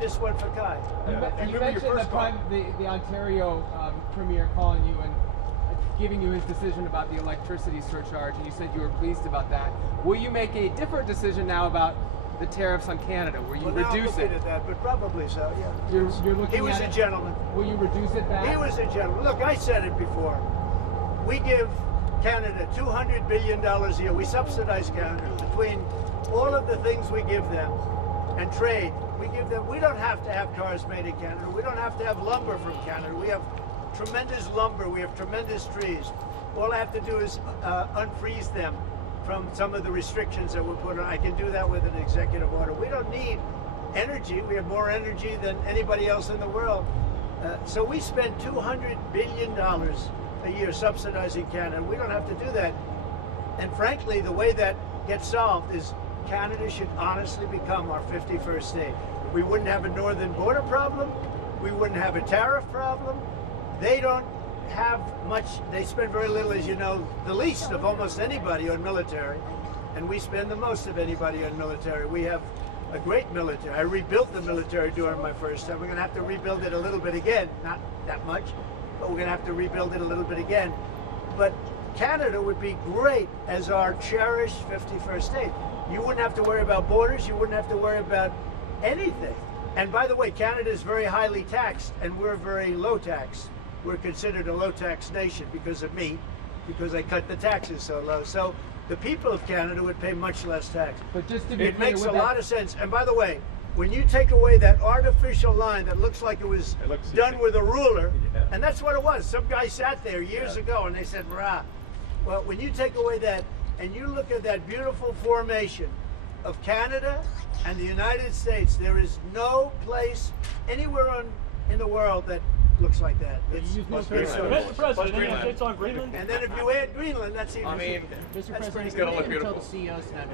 this one for Kai. You mentioned the Ontario Premier calling you and giving you his decision about the electricity surcharge, and you said you were pleased about that. Will you make a different decision now about the tariffs on Canada? Will you reduce it? At that, but probably so. Yeah. You're looking he was at a it. gentleman. Will you reduce it back? He was a gentleman. Look, I said it before. We give Canada $200 billion a year. We subsidize Canada between all of the things we give them and trade. We give them. We don't have to have cars made in Canada. We don't have to have lumber from Canada. We have tremendous lumber. We have tremendous trees. All I have to do is unfreeze them from some of the restrictions that were put on. I can do that with an executive order. We don't need energy. We have more energy than anybody else in the world. So we spend $200 billion a year subsidizing Canada. We don't have to do that. And frankly, the way that gets solved is Canada should honestly become our 51st state. We wouldn't have a northern border problem. We wouldn't have a tariff problem. They don't have much, they spend very little, as you know, the least of almost anybody on military, and we spend the most of anybody on military. We have a great military. I rebuilt the military during my first time. We're going to have to rebuild it a little bit again, not that much, but we're going to have to rebuild it a little bit again. But Canada would be great as our cherished 51st state. You wouldn't have to worry about borders. You wouldn't have to worry about anything. And by the way, Canada is very highly taxed, and we're very low tax. We're considered a low tax nation because of me, because I cut the taxes so low. So the people of Canada would pay much less tax. But just to be it clear, makes a lot of sense. And by the way, when you take away that artificial line that looks like it was done with a ruler, and that's what it was. Some guy sat there years ago and they said, "Rah." Well, when you take away that and you look at that beautiful formation of Canada and the United States, there is no place anywhere in the world that looks like that. It's Mr. President, any updates on Greenland? and then if you add Greenland, that's even. I mean, that's pretty it's gonna good. look beautiful. Until the CEOs have